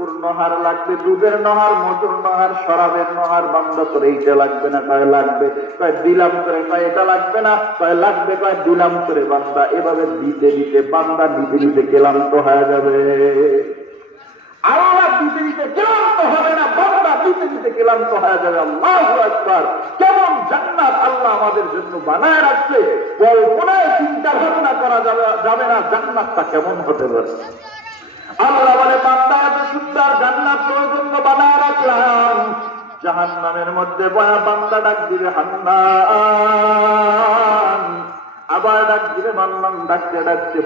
পুকুর নহর লাগবে, দুধের নহর, মধুর নহর, শরাবের নহর। বান্দা তোর এইটা লাগবে না, কয় লাগবে, কয় দিলাম করে, কয় এটা লাগবে না, কয় লাগবে, কয় দিলাম করে। বান্দা এভাবে দিতে দিতে বান্দা দিতে দিতে ক্লান্ত হয়ে যাবে। আল্লাহ দিতে দিতে ক্লান্ত হবে না, বান্দা দিতে দিতে ক্লান্ত হয়ে যাবে। আল্লাহু আকবার! কেমন জান্নাত আল্লাহ আমাদের জন্য বানায় রাখছে, কল্পনায় চিন্তা ভাবনা করা যাবে না জান্নাতটা কেমন হতে পারে। আল্লাহ বলে, বান্দা এত সুন্দর জান্নাত তোর জন্য বানায় রাখলাম, জাহান্নামের মধ্যে বয়া বান্দা ডাক দিবে হান্নান, আবার ডাক দিবে মান্নান। ডাকতে ডাকতে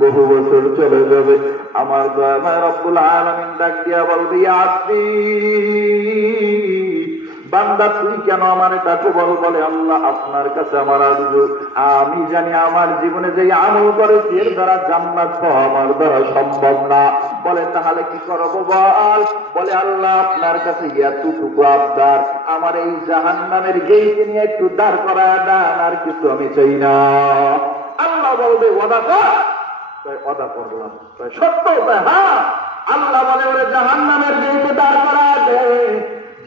বহু বছর চলে যাবে। আমার দয়াময় রব্বুল আলামিন ডাক দিয়া বলবে, ইয়া আব্দি, বান্দা তুই কেন আমার ডাকো বল। বলে, আল্লাহ আপনার কাছে আমার আরজু, আমি জানি আমার জীবনে যে আমল করেছি এর দ্বারা জান্নাত পাওয়া আমার দ্বারা সম্ভব না। বলে, তাহলে কি করবো বল। বলে, আল্লাহ আপনার কাছে এতটুকু আবদার, আমার এই জাহান্নামের গেইটে নিয়ে একটু দাঁড় করা দেন, আর কিছু আমি চাই না। আল্লাহ বলবে, ওয়াদা কর। ওয়াদা করলাম। সত্য? হ্যাঁ। আল্লাহ বলে, ওরে জাহান্নামের গেইটে দাঁড় করা দে।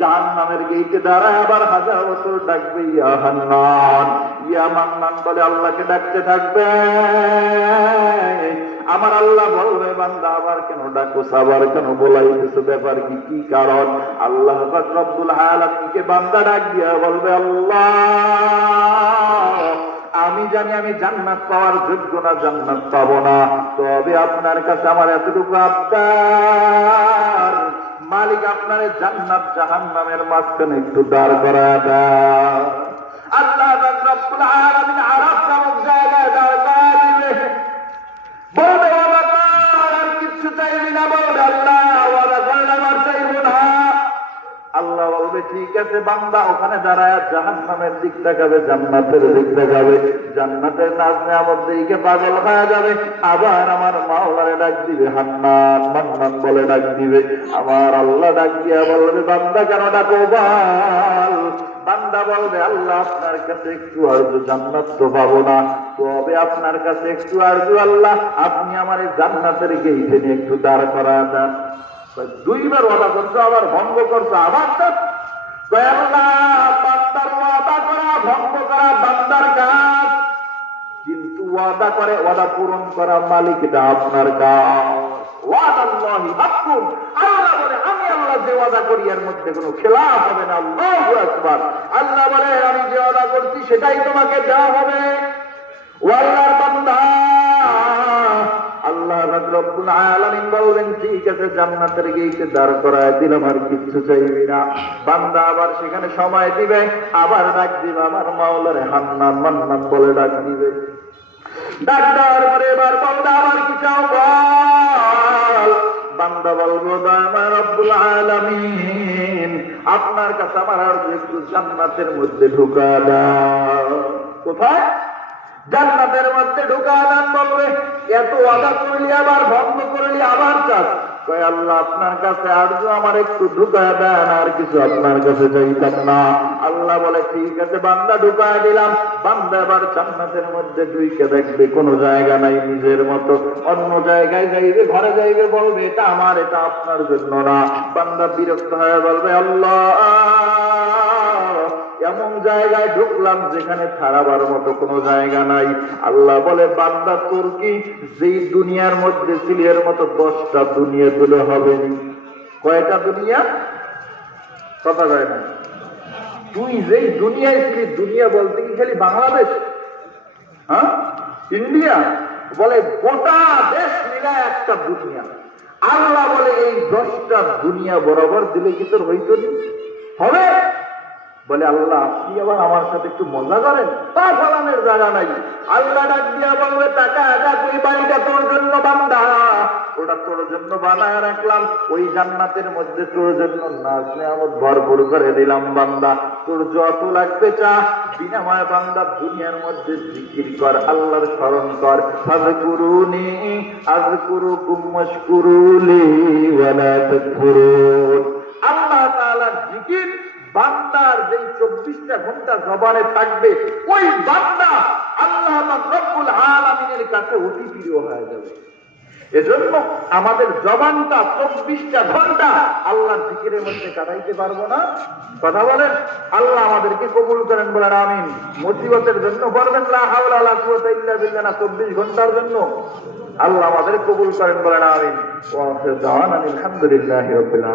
জাহান্নামের গেইটে দাঁড়ায় আবার 1000 বছর ডাকবে, ইয়া হান্নান, ইয়া মান্নান বলে আল্লাহকে ডাকতে থাকবে। আমার আল্লাহ বলবে, বান্দা আবার কেন ডাকোস, আবার কেন বলাইতেছো, ব্যাপার কি, কি কারণ? আল্লাহ পাক রব্বুল আলামিনকে বান্দা ডাক দিয়া বলবে, আল্লাহ আমি জানি আমি জান্নাত পাওয়ার যোগ্য না, জান্নাত পাবো না, তবে আপনার কাছে আমার এতটুকু আবদার, মালিক আপনারে জান্নাত জাহান্নামের মাঝখানে একটু দাঁড় করা দাও। আল্লাহ রাব্বুল আলামিন আরাফ নামক জায়গায় দাঁড় করা দিবে। বলবে, ওয়াদা কর, আর কিচ্ছু চাইবি না। বলবে, আল্লাহ ওয়াদা করলাম, আর চাইব না। আল্লাহ বলবে, ঠিক আছে। বান্দা ওখানে দাঁড়ায় জাহান্নামের দিক দেখাবে, জান্নাতের দিক দেখাবে, জান্নাতের নাজ নেয়ামত দিকে পাগল হয়ে যাবে। আবার আমার মাওলারে ডাক দিবে, হান্নান, মান্নান বলে ডাক দিবে। আমার আল্লাহ ডাক দিয়া বলবে, বান্দা কেন ডাকো বল। বান্দা বলবে, আল্লাহ আপনার কাছে একটু আরজু, জান্নাত তো পাবো না, তবে আপনার কাছে একটু আরজু, আল্লাহ আপনি আমার এই জান্নাতের গেইটে নিয়ে একটু দাঁড় করা দেন। 2বার ওয়াদা করছো, আবার ভঙ্গ করছো, আবার বান্দার ওয়াদা করা ভঙ্গ করা বান্দার কাজ, কিন্তু ওয়াদা করে ওয়াদা পূরণ করা মালিক, এটা আপনার কাজ। ওয়াদাল্লাহি হাক্কুন। আল্লাহ বলে, আমি আল্লাহ যে ওয়াদা করি এর মধ্যে কোনো খেলাফ হবে না। আল্লাহু আকবার। আল্লাহ বলে, আমি যে ওয়াদা করছি সেটাই তোমাকে দেওয়া হবে। ও আল্লাহর বান্দা, আল্লাহ রাব্বুল আলামিন বলবেন, ঠিক আছে, জান্নাতের গেইটে দাঁড় করায় দিলাম, আর কিচ্ছু চাইবি না। বান্দা আবার সেখানে সময় দিবে, আবার ডাক দিবে আমার মাওলারে, হান্নান, মান্নান বলে ডাক দিবে। ডাক দেওয়ার পরে এবার বান্দা আবার কি চাও বল। বান্দা বলবো, দয়াময় রব্বুল আলামিন, আপনার কাছে আমার আর একটু জান্নাতের মধ্যে ঢুকা দাও। কোথায়? জান্নাতের মধ্যে ঢুকা দান। বলবে, এত ওয়াদা করলি, আবার ভঙ্গ করলি, আবার চাস। কয়, আল্লাহ আপনার কাছে আরজু, আমার একটু ঢুকা দেন, আর কিছু আপনার কাছে চাইতাম না। আল্লাহ বলে, ঠিক আছে, বান্দা ঢুকায় দিলাম। বান্দা এবার জান্নাতের মধ্যে ঢুকে দেখবে কোনো জায়গা নাই নিজের মতো, অন্য জায়গায় যাইবে, ঘরে যাইবে, বলবে, এটা আমার, এটা আপনার জন্য না। বান্দা বিরক্ত হয়ে বলবে, আল্লাহ এমন জায়গায় ঢুকলাম যেখানে ছাড়াবার মতো কোনো জায়গা নাই। আল্লাহ বলে, বান্দা তোর কি যেই দুনিয়ার মধ্যে ছিলি এর মতো 10টা দুনিয়া দিলে হবে? কয়টা দুনিয়া? কথা কয় না। তুই যেই দুনিয়ায় ছিলি, দুনিয়া বলতে কি খালি বাংলাদেশ, হ্যাঁ, ইন্ডিয়া? বলে, গোটা দেশ মিলে একটা দুনিয়া। আল্লাহ বলে, এই 10টা দুনিয়া বরাবর দিলে কি তোর হইতো হবে? বলে, আল্লাহ আপনি আবার আমার সাথে একটু মজা করেন, তা ফলানের জায়গা নাই। আল্লাহ ডাক দিয়া বলবে, টাকা আঘাত, ওই বাড়িটা তোর জন্য বান্দা, ওটা তোর জন্য বানায় রাখলাম, ওই জান্নাতের মধ্যে তোর জন্য নাজ নেয়ামত ভরপুর করে দিলাম। বান্দা তোর যত লাগবে চা, বিনাময় বান্দা দুনিয়ার মধ্যে জিকির কর, আল্লাহর স্মরণ কর। ফাযকুরুনি আযকুরুকুম ওয়াশকুরুলি ওয়ালা তাকফুরুন। আল্লাহ তাআলার জিকির বান্দার যেই 24টা ঘন্টা জবানে থাকবে, ওই বান্দা আল্লাহ রাব্বুল আলামিনের কাছে অতি প্রিয় হয়ে যাবে। এজন্য আমাদের জবানটা 24টা ঘন্টা আল্লাহর জিকিরের মধ্যে কাটাইতে পারবো না? কথা বলেন। আল্লাহ আমাদেরকে কবুল করেন, বলেন আমিন। মুসিবতের জন্য বলবেন লা হাওলা ওয়ালা কুওয়াতা ইল্লা বিল্লাহ না 24 ঘন্টার জন্য? আল্লাহ আমাদের কবুল করেন, বলেন আমিন। ওয়া আখিরু দাওয়ানা আলহামদুলিল্লাহি রাব্বিল আলামিন।